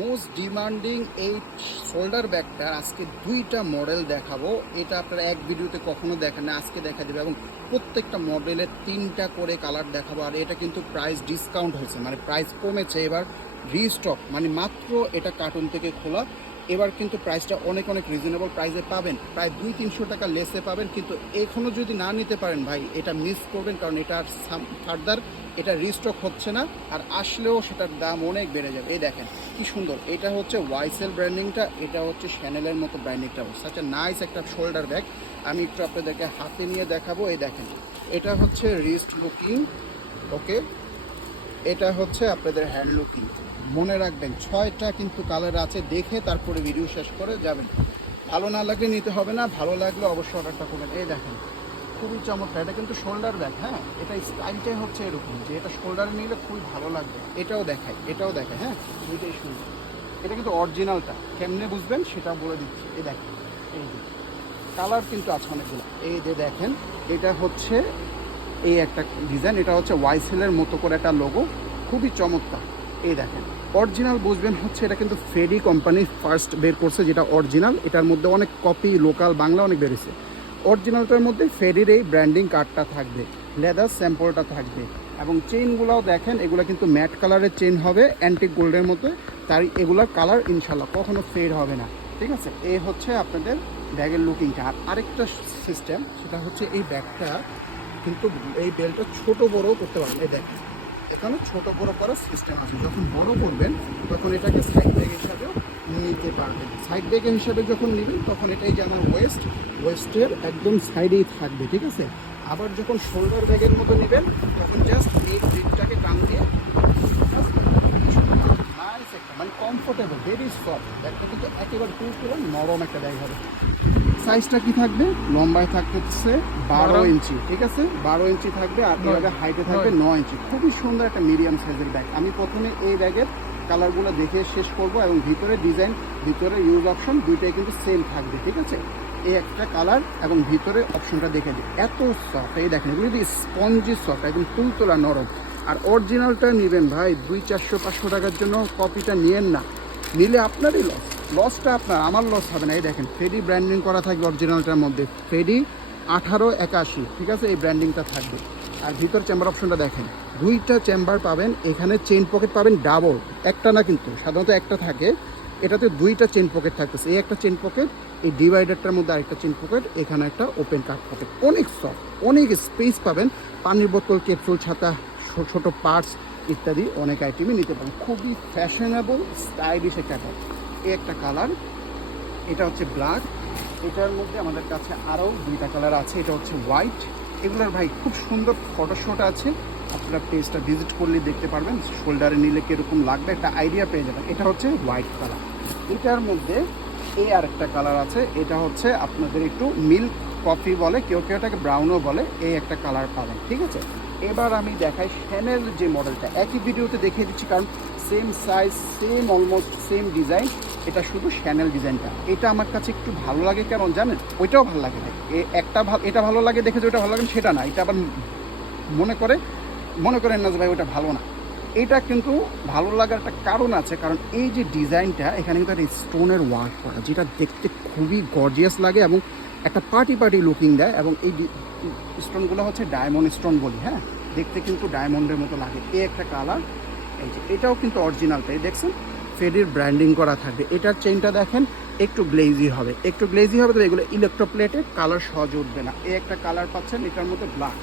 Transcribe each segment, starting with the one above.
Most demanding এই shoulder ব্যাগটার আজকে দুইটা মডেল দেখাবো। এটা আপনারা এক ভিডিওতে কখনো দেখেন না, আজকে দেখা দেবে এবং প্রত্যেকটা মডেলের তিনটা করে কালার দেখাবো। আর এটা কিন্তু প্রাইস ডিসকাউন্ট হয়েছে মানে প্রাইস কমেছে। এবার রিস্টক মানে মাত্র এটা কার্টুন থেকে খোলা। এবার কিন্তু প্রাইসটা অনেক অনেক রিজনেবল প্রাইসে পাবেন। প্রায় দুই তিনশো টাকা লেসে পাবেন, কিন্তু এখনও যদি না নিতে পারেন ভাই, এটা মিস করবেন, কারণ এটা আর ফার্দার এটা রিস্টক হচ্ছে না, আর আসলেও সেটার দাম অনেক বেড়ে যাবে। এই দেখেন, কি সুন্দর। এটা হচ্ছে ওয়াইসেল ব্র্যান্ডিংটা এটা হচ্ছে শ্যানেলের মতো ব্র্যান্ডিংটা সাচ নাইস একটা শোল্ডার ব্যাগ আমি একটু আপনাদেরকে হাতে নিয়ে দেখাবো, এই দেখেন। এটা হচ্ছে রিস্ট বুকিং ওকে এটা হচ্ছে আপনাদের হ্যান্ড লুকিং মনে রাখবেন, ছয়টা কিন্তু কালার আছে, দেখে তারপরে ভিডিও শেষ করে যাবেন। ভালো না লাগলে নিতে হবে না, ভালো লাগলে অবশ্যই অর্ডারটা করবেন। এই দেখেন, খুবই চমৎকার। এটা কিন্তু শোল্ডার ব্যাগ হ্যাঁ? এটা স্টাইলটাই হচ্ছে এরকম, যে এটা শোল্ডারে নিলে খুবই ভালো লাগবে। এটাও দেখায় এটাও দেখায় হ্যাঁ? দুইটাই সুন্দর। এটা কিন্তু অরিজিনালটা কেমনে বুঝবেন সেটা বলে দিচ্ছি। এই দেখেন, এই কালার কিন্তু আছে অনেকগুলো। এই যে দেখেন, এটা হচ্ছে এই একটা ডিজাইন এটা হচ্ছে ওয়াইসেলের মতো করে একটা লোগো খুবই চমৎকার। এই দেখেন অরিজিনাল বুঝবেন হচ্ছে এটা কিন্তু ফেডি কোম্পানি ফার্স্ট বের করছে যেটা অরিজিনাল এটার মধ্যে অনেক কপি লোকাল বাংলা অনেক বেরিয়েছে। অরিজিনালটার মধ্যে ফেডির এই ব্র্যান্ডিং কার্ডটা থাকবে লেদার স্যাম্পলটা থাকবে। এবং চেইনগুলোও দেখেন, এগুলো কিন্তু ম্যাট কালারের চেইন হবে অ্যান্টিক গোল্ডের মতো তার এগুলোর কালার ইনশাল্লাহ কখনো ফেড হবে না। ঠিক আছে? এই হচ্ছে আপনাদের ব্যাগের লুকিংটা আর আরেকটা সিস্টেম সেটা হচ্ছে এই ব্যাগটা কিন্তু এই বেলটা ছোট বড় করতে পারবেন। এই দেখেন, এখানে ছোট বড় করার সিস্টেম আছে। যখন বড় করবেন, তখন এটাকে সাইড ব্যাগ হিসাবেও নিয়ে নিতে পারবেন। সাইড ব্যাগ হিসাবে যখন নেবেন, তখন এটাই যে আমার ওয়েস্ট ওয়েস্টের একদম সাইডেই থাকবে, ঠিক আছে? আবার যখন শোল্ডার ব্যাগের মতো নেবেন, তখন জাস্ট এই ব্রিকটাকে টান দিয়ে নাইস একটা মানে কমফোর্টেবল ভেরি সফট ব্যাগটা কিন্তু একেবারে পুরো নরম একটা ব্যাগ হবে। সাইজটা কি থাকবে? লম্বায় থাকতেছে বারো বারো। ইঞ্চি ঠিক আছে? বারো ইঞ্চি থাকবে আর। এভাবে হাইটে থাকবে নয়। ইঞ্চি। খুবই সুন্দর একটা মিডিয়াম সাইজের ব্যাগ আমি প্রথমে এই ব্যাগের কালারগুলো দেখে শেষ করব এবং ভিতরে ডিজাইন ভিতরে ইউজ অপশন দুইটাই কিন্তু সেম থাকবে ঠিক আছে? এই একটা কালার এবং ভিতরে অপশনটা দেখে দিই এত সফট এই দেখেন এগুলো যদি স্পঞ্জি সফট একদম তুলতোলা নরম। আর অরিজিনালটা নেবেন ভাই, দুই চারশো পাঁচশো টাকার জন্য কপিটা নিয়েন না। নিলে আপনারই লস লসটা আপনার, আমার লস হবে না। এই দেখেন ফেডি ব্র্যান্ডিং করা থাকবে অরিজিনালটার মধ্যে। ফেডি আঠারো একাশি, ঠিক আছে? এই ব্র্যান্ডিংটা থাকবে। আর ভিতর চেম্বার অপশনটা দেখেন। দুইটা চেম্বার পাবেন, এখানে চেন পকেট পাবেন ডাবল একটা না কিন্তু, সাধারণত একটা থাকে। এটাতে দুইটা চেন পকেট থাকতেছে। এই একটা চেন পকেট এই ডিভাইডারটার মধ্যে আরেকটা চেন পকেট এখানে একটা ওপেন কাট পকেট অনেক সফট অনেক স্পেস পাবেন। পানির বোতল কেটফুল ছাতা ছোট ছোট পার্টস ইত্যাদি অনেক আইটেমই নিতে পারেন। খুবই ফ্যাশনেবল স্টাইলিশ একটা এই একটা কালার এটা হচ্ছে ব্ল্যাক এটার মধ্যে আমাদের কাছে আরও দুইটা কালার আছে, এটা হচ্ছে হোয়াইট এগুলোর ভাই খুব সুন্দর ফটোশ্যুট আছে। আপনারা পেজটা ভিজিট করলে দেখতে পারবেন শোল্ডারে নিলে কীরকম লাগবে, একটা আইডিয়া পেয়ে যাবেন। এটা হচ্ছে হোয়াইট কালার এটার মধ্যে এই আর একটা কালার আছে, এটা হচ্ছে আপনাদের একটু মিল্ক কফি বলে, কেউ কেউ এটাকে ব্রাউনও বলে, এই একটা কালার পাবেন, ঠিক আছে? এবার আমি দেখাই শ্যানেল যে মডেলটা একই ভিডিওতে দেখিয়ে দিচ্ছি, কারণ same size same almost same design এটা শুধু শ্যানেল ডিজাইনটা এটা আমার কাছে একটু ভালো লাগে কেমন জানেন? ওইটাও ভালো লাগে। না একটা এটা ভালো লাগে দেখে যে ওটা ভালো লাগে সেটা না, এটা আবার মনে করে, মনে করেন না যে ভাই ওটা ভালো না। এটা কিন্তু ভালো লাগার একটা কারণ আছে, কারণ এই যে ডিজাইনটা, এখানে কিন্তু একটা স্টোনের ওয়ার্ক করা, যেটা দেখতে খুবই গর্জিয়াস লাগে এবং একটা পার্টি পার্টি লুকিং দেয় এবং এই স্টোনগুলো হচ্ছে ডায়মন্ড স্টোন বলি হ্যাঁ? দেখতে কিন্তু ডায়মন্ডের মতো লাগে। এ একটা কালার এই যে এটাও কিন্তু অরিজিনালটাই দেখছেন? ফেডির ব্র্যান্ডিং করা থাকবে। এটার চেইনটা দেখেন, একটু গ্লেজি হবে। একটু গ্লেজি হবে তো এগুলো ইলেকট্রোপ্লেটে কালার সহজে উঠবে না। এ একটা কালার পাচ্ছেন, এটার মধ্যে ব্ল্যাক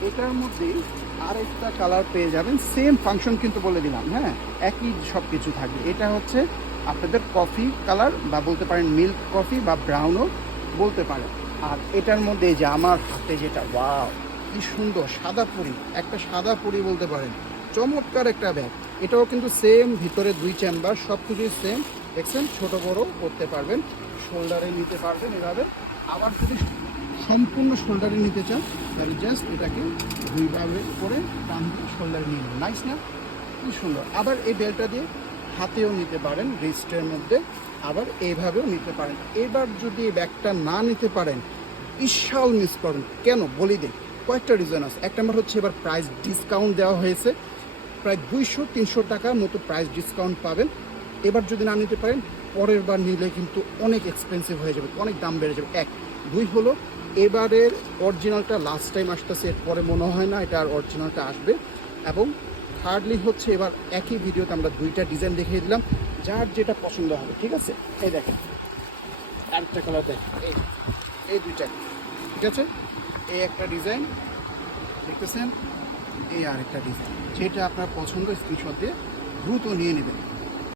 এটার মধ্যেই আরেকটা কালার পেয়ে যাবেন। সেম ফাংশন কিন্তু বলে দিলাম হ্যাঁ? একই সব কিছু থাকবে। এটা হচ্ছে আপনাদের কফি কালার বা বলতে পারেন মিল্ক কফি বা ব্রাউনও বলতে পারেন। আর এটার মধ্যে যে আমার হাতে যেটা ওয়াও কি সুন্দর সাদা পুরি, একটা সাদা পুরি বলতে পারেন। চমৎকার একটা ব্যাগ এটাও কিন্তু সেম ভিতরে দুই চেম্বার সব কিছুই সেম দেখছেন? ছোট বড় করতে পারবেন শোল্ডারে নিতে পারবেন এভাবে। আবার যদি সম্পূর্ণ শোল্ডারে নিতে চান তাহলে জাস্ট এটাকে দুইভাবে করে টান দিয়ে শোল্ডারে নিয়ে নেবেন নাইস না? কি সুন্দর। আবার এই বেলটা দিয়ে হাতেও নিতে পারেন রিস্টের মধ্যে। আবার এইভাবেও নিতে পারেন। এবার যদি এই ব্যাগটা না নিতে পারেন, বিশাল মিস করেন কেন? বলি দিই। কয়েকটা রিজন আছে। এক নম্বর হচ্ছে এবার প্রাইস ডিসকাউন্ট দেওয়া হয়েছে। প্রায় দুইশো, তিনশো টাকার মতো প্রাইস ডিসকাউন্ট পাবেন। এবার যদি না নিতে পারেন, পরের বার নিলে কিন্তু অনেক এক্সপেন্সিভ হয়ে যাবে, অনেক দাম বেড়ে যাবে। এক। দুই হলো এবারের অরিজিনালটা লাস্ট টাইম আসতেছে, এরপরে মনে হয় না এটা আর অরিজিনালটা আসবে। এবং থার্ডলি হচ্ছে এবার একই ভিডিওতে আমরা দুইটা ডিজাইন দেখিয়ে দিলাম, যার যেটা পছন্দ হবে, ঠিক আছে? এই দেখেন। আরেকটা কালার দেখেন এই এই দুইটা। ঠিক আছে? এই একটা ডিজাইন দেখতেছেন? এই আরেকটা ডিজাইন যেটা আপনার পছন্দ স্ক্রিনশট দিয়ে দ্রুত নিয়ে নেবেন।